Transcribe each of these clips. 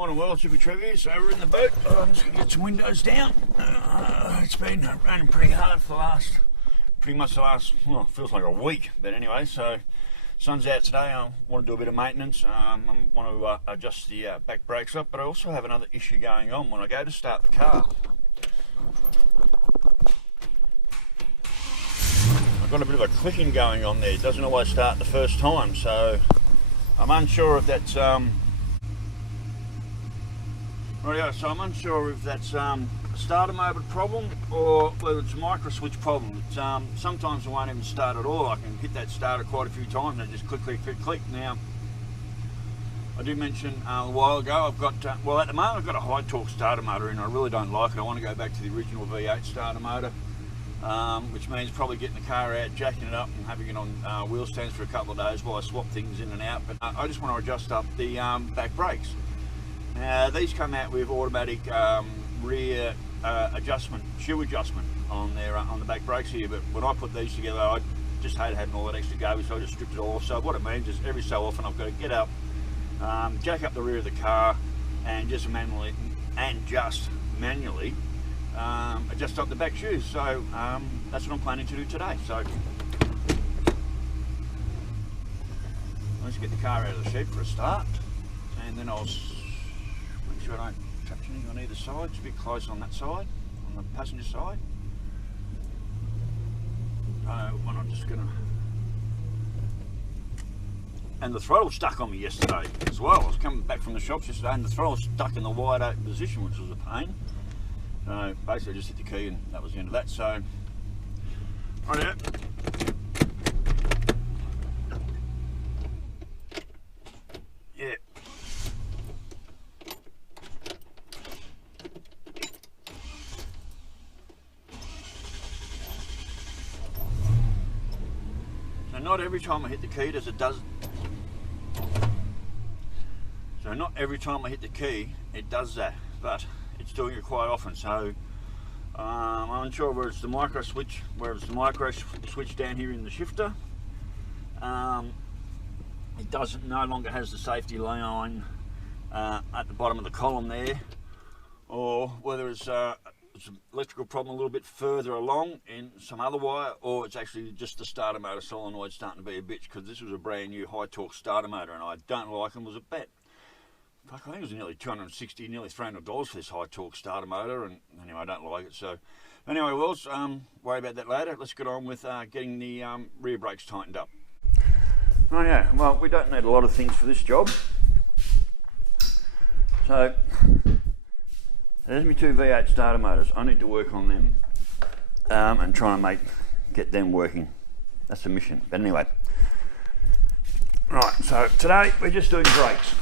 Morning, well, it's Hippy Trev here. So we're in the boat. I'm just going to get some windows down. It's been raining pretty hard for pretty much the last, well, it feels like a week. But anyway, so sun's out today. I want to do a bit of maintenance. I want to adjust the back brakes up, but I also have another issue going on when I go to start the car. I've got a bit of a clicking going on there. It doesn't always start the first time, so I'm unsure if that's so I'm unsure if that's a starter motor problem or whether it's a micro switch problem. It's, sometimes I won't even start at all. I can hit that starter quite a few times and just click, click, click, click. Now, I did mention a while ago, I've got, well, at the moment I've got a high torque starter motor and I really don't like it. I want to go back to the original V8 starter motor, which means probably getting the car out, jacking it up and having it on wheel stands for a couple of days while I swap things in and out. But I just want to adjust up the back brakes. Now these come out with automatic rear adjustment, shoe adjustment on their on the back brakes here. But when I put these together, I just hate having all that extra garbage, so I just stripped it all off. So what it means is every so often I've got to get up, jack up the rear of the car, and just manually adjust up the back shoes. So that's what I'm planning to do today. So let's get the car out of the shed for a start, and then I'll make sure I don't touch anything on either side. It's a bit close on that side, on the passenger side. When I'm just gonna, and the throttle stuck on me yesterday as well. I was coming back from the shops yesterday and the throttle was stuck in the wide open position, which was a pain. So basically I just hit the key and that was the end of that. So right. Yeah. So not every time I hit the key does it does. So not every time I hit the key it does that, but it's doing it quite often. So I'm unsure whether it's the micro switch, down here in the shifter. It no longer has the safety line at the bottom of the column there, or whether it's an electrical problem a little bit further along in some other wire, or it's actually just the starter motor solenoid starting to be a bitch, because this was a brand new high torque starter motor and I don't like them. Was a bet. I think it was nearly $260, nearly $300 for this high torque starter motor, and anyway, I don't like it. So anyway, we'll worry about that later. Let's get on with getting the rear brakes tightened up. Oh yeah, well, we don't need a lot of things for this job. So there's my two V8 starter motors. I need to work on them and try and get them working. That's the mission. But anyway, right. So today we're just doing brakes.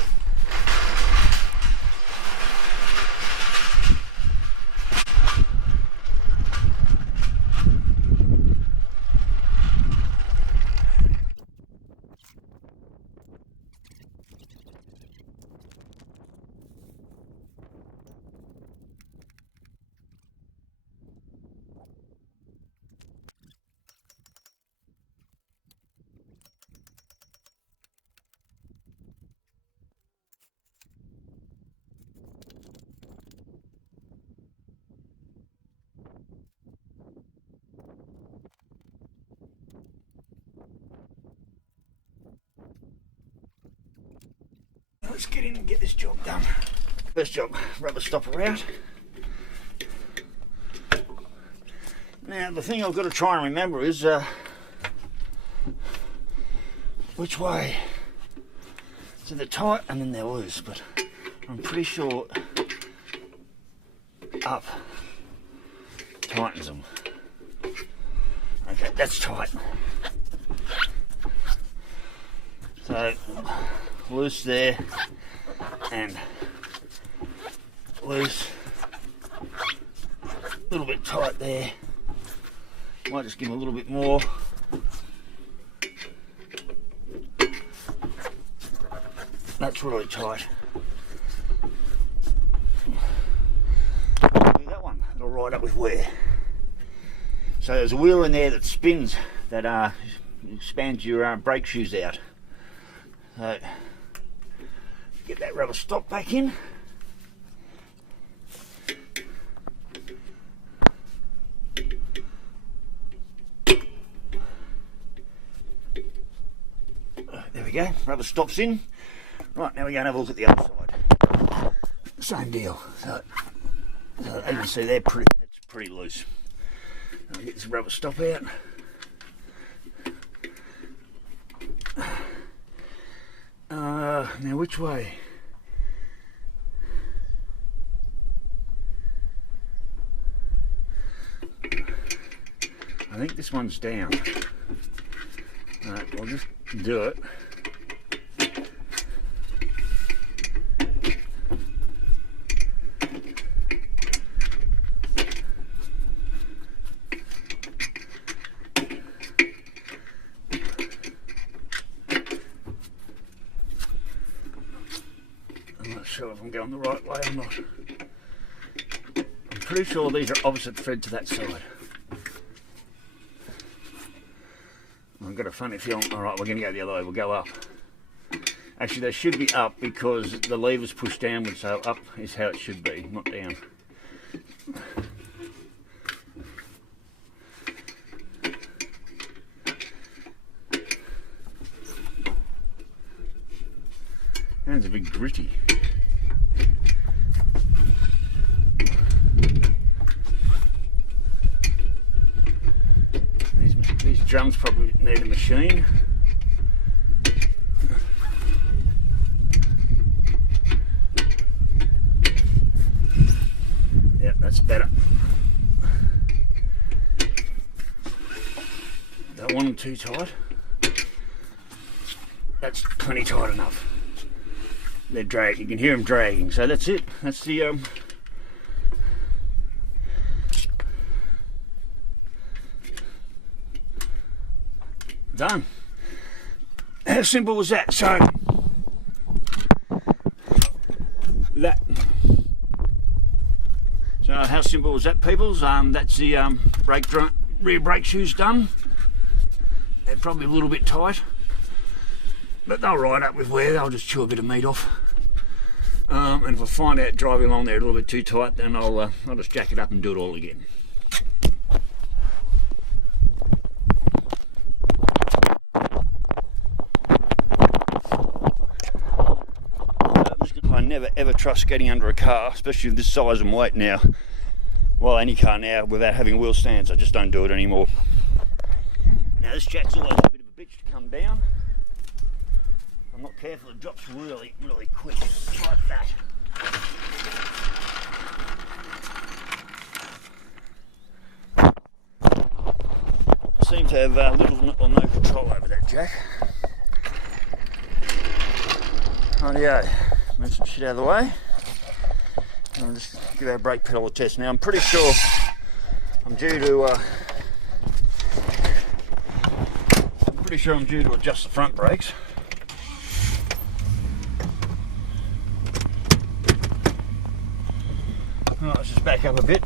Let's get in and get this job done. First job, rubber stopper out. Now the thing I've got to try and remember is which way. So they're tight and then they're loose, but I'm pretty sure up tightens them. Okay, that's tight. So loose there and loose, a little bit tight there. Might just give them a little bit more. That's really tight. That one, it'll ride up with wear. So there's a wheel in there that spins, that expands your brake shoes out. So get that rubber stop back in. we go, rubber stops in. Right, now we're going to have a look at the other side. Same deal. So as you can see there, it's pretty loose. I'll get this rubber stop out. Now which way? I think this one's down. Right, we'll just do it. I'm not sure if I'm going the right way or not. I'm pretty sure these are opposite thread to that side. I've got a funny feeling. Alright, we're going to go the other way, we'll go up. Actually, they should be up because the lever's pushed downwards, so up is how it should be, not down. Hands a bit gritty. These drums probably need a machine. Yeah, that's better. Don't want them too tight. That's plenty tight enough. They're dragging. You can hear them dragging. So that's it. That's the done. How simple was that? So how simple was that, peoples? That's the rear brake shoes done. They're probably a little bit tight, but they'll ride up with wear. They'll just chew a bit of meat off. And if I find out driving along there a little bit too tight, then I'll just jack it up and do it all again. I never ever trust getting under a car, especially this size and weight now. Well, any car now, without having wheel stands. I just don't do it anymore. Now this jack's always a bit of a bitch to come down. If I'm not careful, it drops really, really quick, like that. I seem to have little or no control over that jack. Rightio. Move some shit out of the way, and I'll just give our brake pedal a test. Now I'm pretty sure I'm due to adjust the front brakes. Right, let's just back up a bit.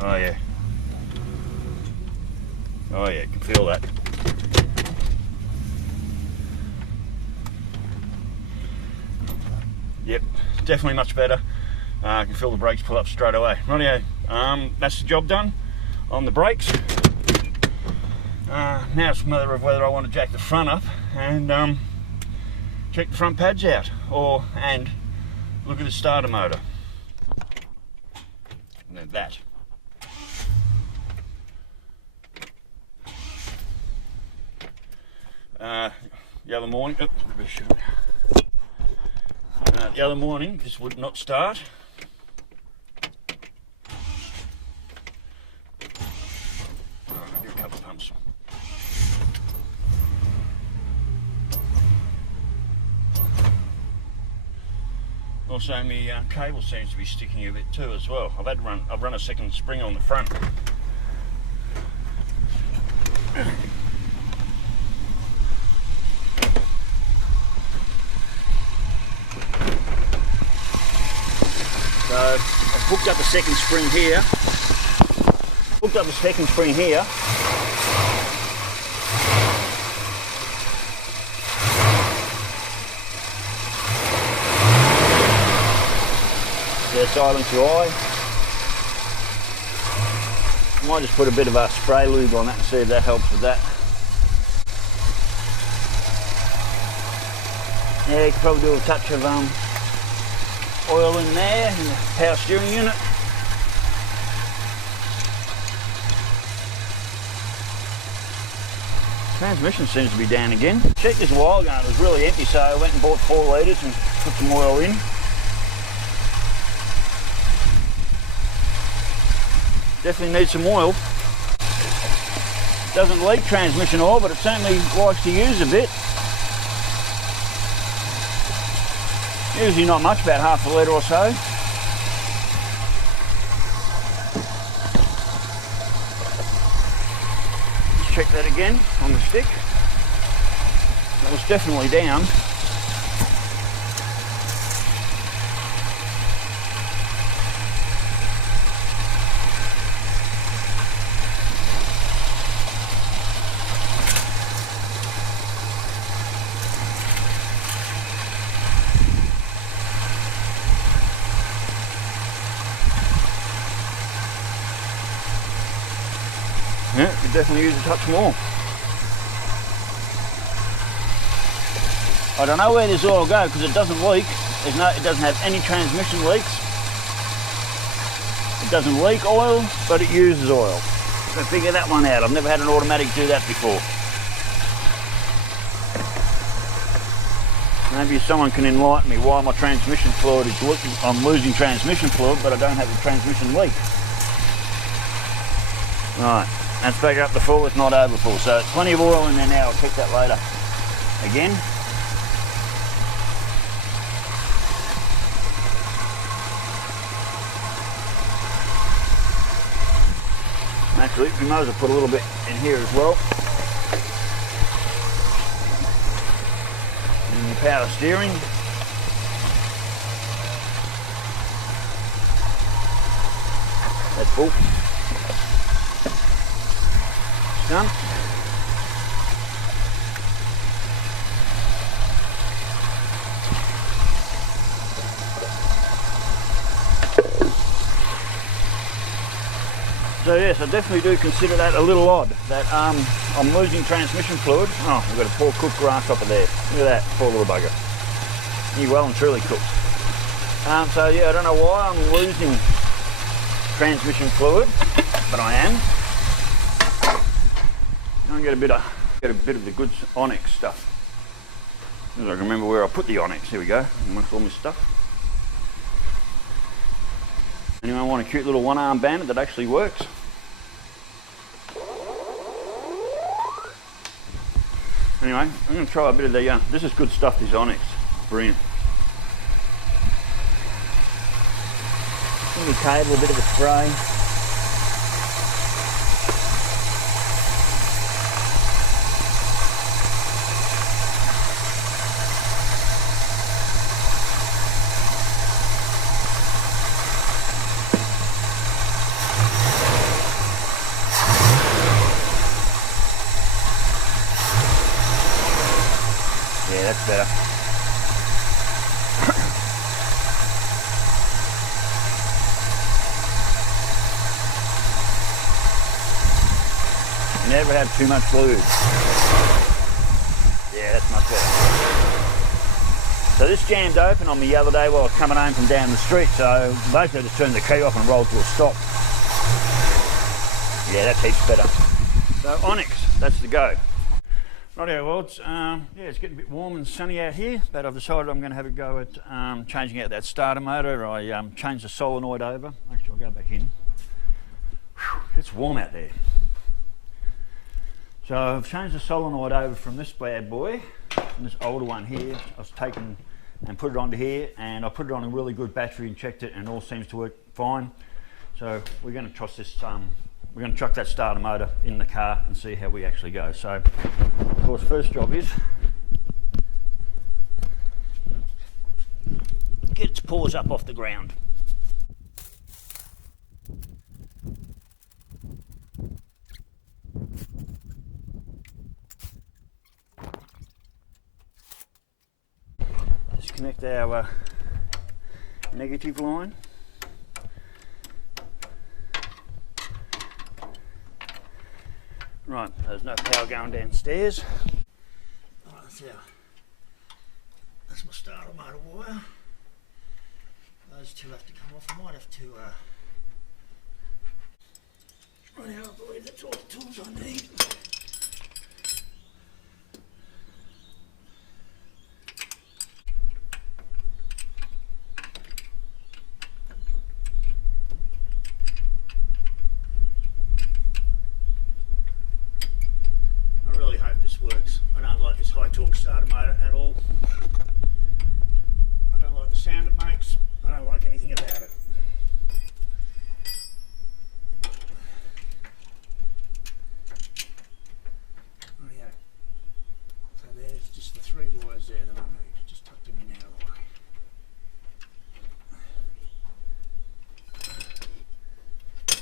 Oh yeah, can feel that. Yep, definitely much better. I can feel the brakes pull up straight away. Rightio, that's the job done on the brakes. Now it's a matter of whether I want to jack the front up and check the front pads out, and look at the starter motor. And then that. The other morning, the other morning, this would not start. I'll give a couple of pumps. Also, my cable seems to be sticking a bit too as well. I've run a second spring on the front. So I've hooked up a second spring here. Yeah, silence your eye. I might just put a bit of spray lube on that and see if that helps with that. Yeah, you could probably do a touch of oil in there in the power steering unit. Transmission seems to be down again. Checked this a while ago and it was really empty, so I went and bought 4 litres and put some oil in. Definitely needs some oil. Doesn't leak transmission oil, but it certainly likes to use a bit. Usually not much, about half a litre or so. Let's check that again on the stick. That was definitely down. Yeah, could definitely use a touch more. I don't know where this oil goes because it doesn't leak. It doesn't have any transmission leaks. It doesn't leak oil, but it uses oil. So figure that one out. I've never had an automatic do that before. Maybe someone can enlighten me why my transmission fluid is leaking. I'm losing transmission fluid, but I don't have a transmission leak. Right. That's back up to full, it's not over full. So plenty of oil in there now, I'll check that later. Again. Actually, we might as well put a little bit in here as well. And your power steering. That's full. Done. So yes, I definitely do consider that a little odd, that I'm losing transmission fluid. Oh, we've got a poor cooked grass up there. Look at that, poor little bugger. He's well and truly cooked. So yeah, I don't know why I'm losing transmission fluid, but I am. I get a bit of the good onyx stuff. As I can remember where I put the onyx. Here we go. Amongst all my stuff. Anyone want a cute little one-arm bandit that actually works? Anyway, I'm going to try a bit of the. This is good stuff. This onyx, brilliant. Give me cable a bit of a spray. Yeah, that's better. Never have too much fluid. Yeah, that's much better. So this jammed open on me the other day while I was coming home from down the street, so basically I just turned the key off and rolled to a stop. Yeah, that heaps better. So Onyx, that's the go. Rightio, well, it's getting a bit warm and sunny out here, but I've decided I'm going to have a go at changing out that starter motor. I changed the solenoid over. Actually, I'll go back in. Whew, it's warm out there. So I've changed the solenoid over from this bad boy, from this older one here. I've taken and put it onto here, and I put it on a really good battery and checked it, and it all seems to work fine. So we're going to trust this. We're going to chuck that starter motor in the car and see how we actually go. So, of course, first job is get its paws up off the ground. Disconnect our negative line. Right, there's no power going downstairs. Right, that's starter motor wire. Those two have to come off. I might have to right now. I believe that's all the tools I need. I really hope this works. I don't like this high torque starter motor at all. I don't like the sound it makes. I don't like anything about it. Oh yeah. So there's just the 3 wires there that I need. Just tuck them in out of the way.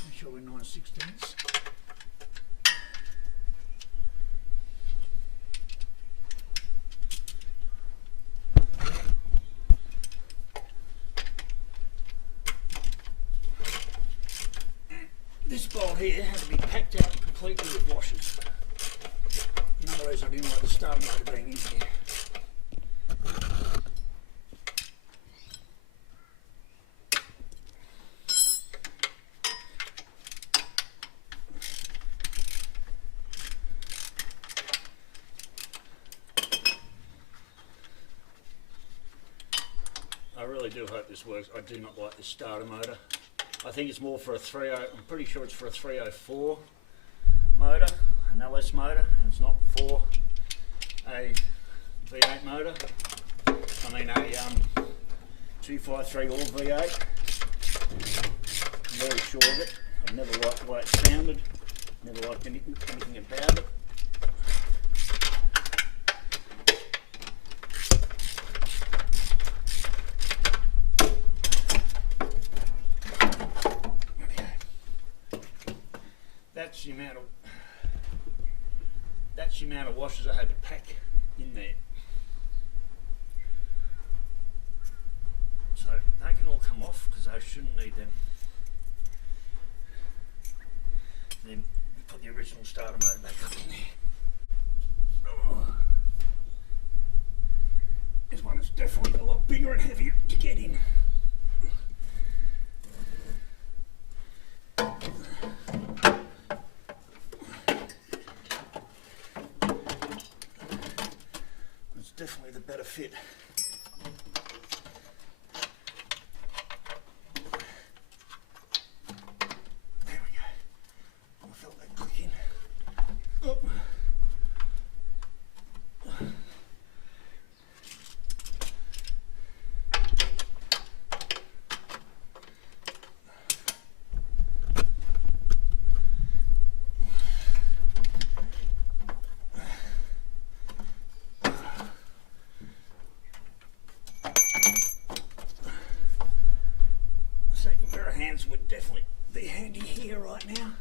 Make sure we're 9/16ths. This bolt here had to be packed out completely with washers. Another reason I didn't like the starter motor being in here. I really do hope this works. I do not like this starter motor. I think it's more for a 30, I'm pretty sure it's for a 304 motor, an LS motor, and it's not for a V8 motor. I mean a 253 or V8. I'm very sure of it. I've never liked the way it sounded, never liked anything about it. That's the amount of washers I had to pack in there. So they can all come off because I shouldn't need them. And then put the original starter motor back up in there. Oh. This one is definitely a lot bigger and heavier to get in. Definitely the better fit. There we go. I felt that click in. Oh. Hands would definitely be handy here right now.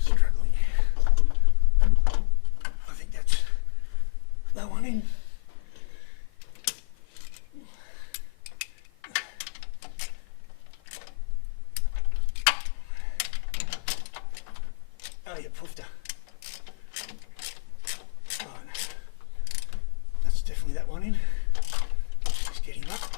Struggling. I think that's that one in. Oh, you puffed her. Right. That's definitely that one in. Just get him up.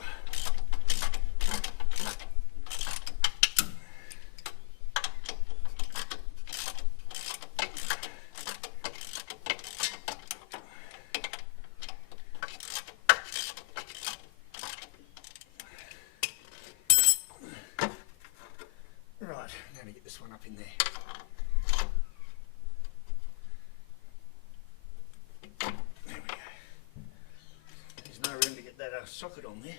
Right, now to get this one up in there. Socket on there.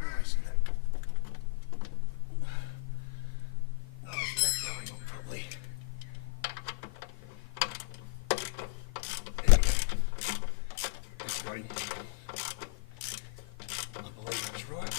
Oh, isn't that? Oh, is that going on probably? That's right. I believe that's right.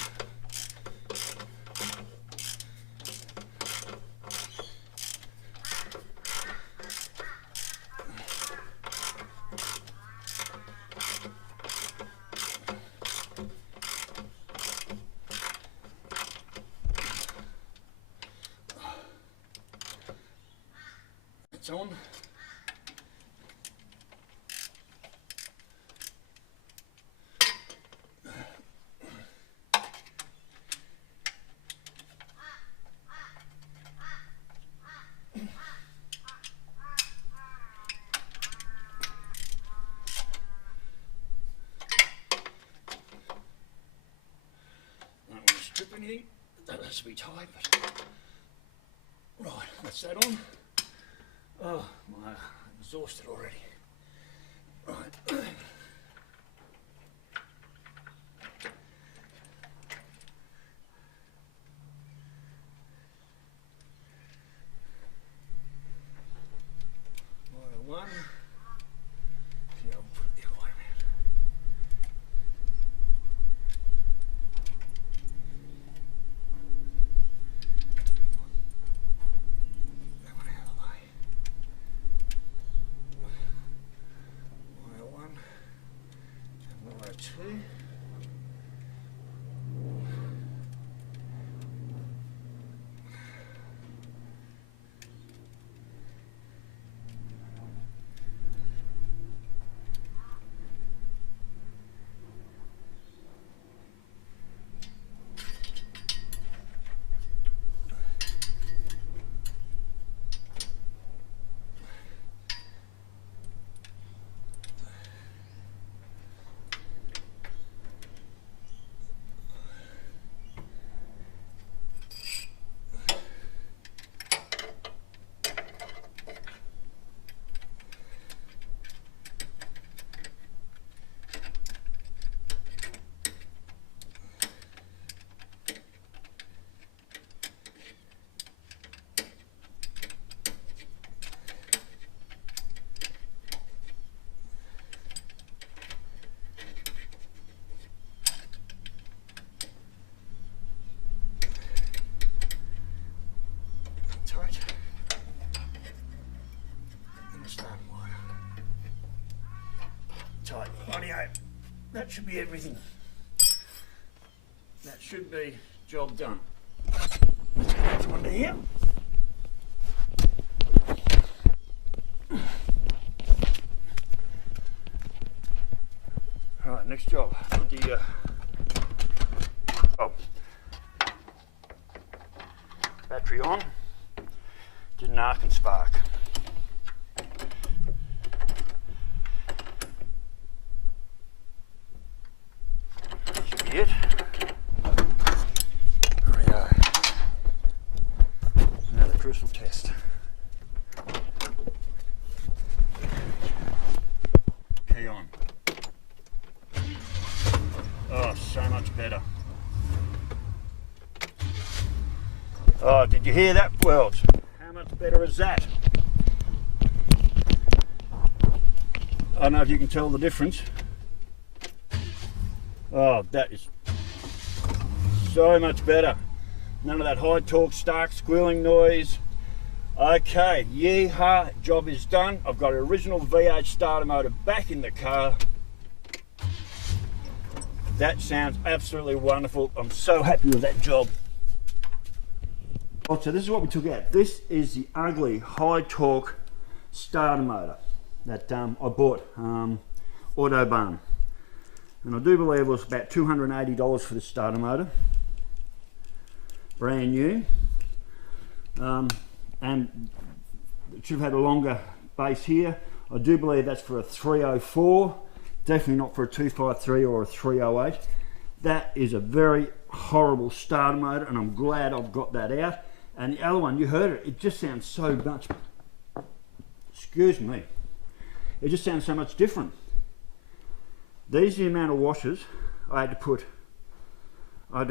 on. Anything, that has to be tight, but right, that's that on. Oh, I'm exhausted already. Right. One. Yeah, I'll put it the other way around. Tight. And the starting wire. Tight. Rightio. That should be everything. That should be job done. Let's get that one here. Alright, next job. The battery on. Didn't arc and spark. Should be it. There we go. Another crucial test. Key on. Oh, so much better. Oh, did you hear that, world? How much better is that? I don't know if you can tell the difference. Oh, that is so much better. None of that high torque, stark squealing noise. Okay, yeehaw, job is done. I've got an original V8 starter motor back in the car. That sounds absolutely wonderful. I'm so happy with that job. So this is what we took out. This is the ugly high torque starter motor that I bought, Autobahn. And I do believe it was about $280 for the starter motor. Brand new. And it should have had a longer base here. I do believe that's for a 304. Definitely not for a 253 or a 308. That is a very horrible starter motor, and I'm glad I've got that out. And the other one, you heard it, it just sounds so much, excuse me, it just sounds so much different. These are the amount of washers I had to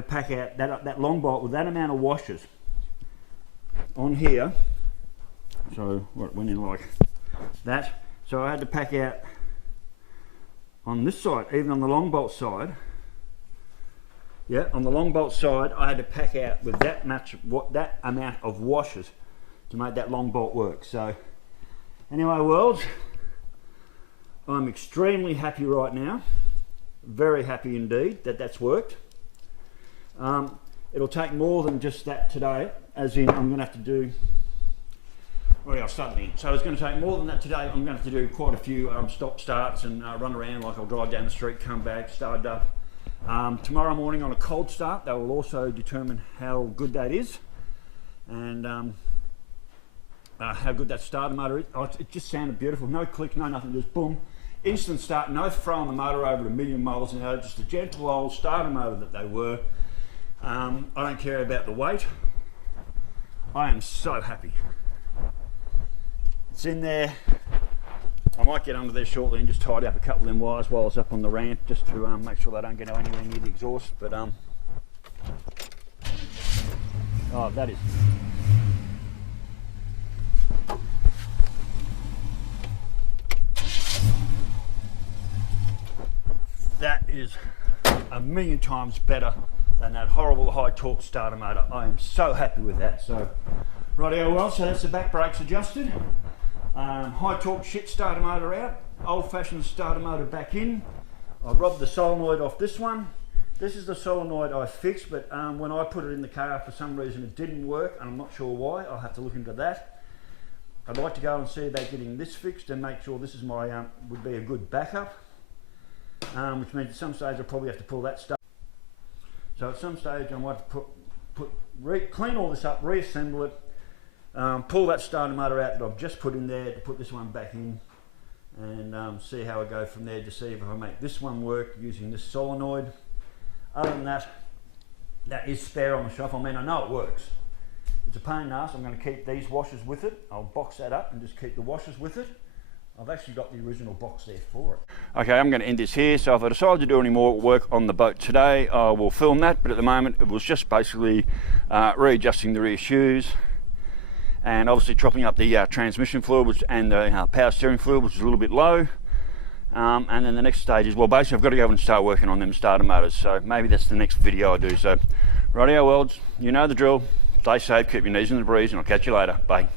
pack out, that long bolt with that amount of washers on here. So what went in like that. So I had to pack out on this side, even on the long bolt side. Yeah, on the long bolt side, I had to pack out with that amount of washers to make that long bolt work. So anyway, world, I'm extremely happy right now. Very happy indeed that that's worked. It'll take more than just that today, as in I'm going to have to do Right, I'll start again. So it's going to take more than that today. I'm going to have to do quite a few stop starts and run around, like I'll drive down the street, come back, start it up. Tomorrow morning on a cold start, that will also determine how good that is, and how good that starter motor is. Oh, it just sounded beautiful, no click, no nothing, just boom. Instant start, no throwing the motor over a million miles an hour, just a gentle old starter motor that they were. I don't care about the weight. I am so happy. It's in there. I might get under there shortly and just tidy up a couple of them wires while I was up on the ramp, just to make sure they don't get anywhere near the exhaust. But oh, that is. That is a million times better than that horrible high torque starter motor. I am so happy with that. So, rightio, well, so that's the back brakes adjusted. High torque shit starter motor out, old fashioned starter motor back in. I robbed the solenoid off this one. This is the solenoid I fixed, but when I put it in the car, for some reason it didn't work, and I'm not sure why. I'll have to look into that. I'd like to go and see about getting this fixed and make sure this is my would be a good backup, which means at some stage I'll probably have to pull that stuff. So at some stage I might clean all this up, reassemble it, pull that starter motor out that I've just put in there to put this one back in, and see how I go from there to see if I make this one work using this solenoid. Other than that, that is spare on the shop. I mean, I know it works. It's a pain in the ass. I'm going to keep these washers with it. I'll box that up and just keep the washers with it. I've actually got the original box there for it. Okay, I'm going to end this here. So if I decide to do any more work on the boat today, I will film that. But at the moment, it was just basically readjusting the rear shoes, and obviously chopping up the transmission fluid and the power steering fluid, which is a little bit low. And then the next stage is, well, basically I've got to go and start working on them starter motors. So maybe that's the next video I do. So, rightio worlds, you know the drill. Stay safe, keep your knees in the breeze, and I'll catch you later. Bye.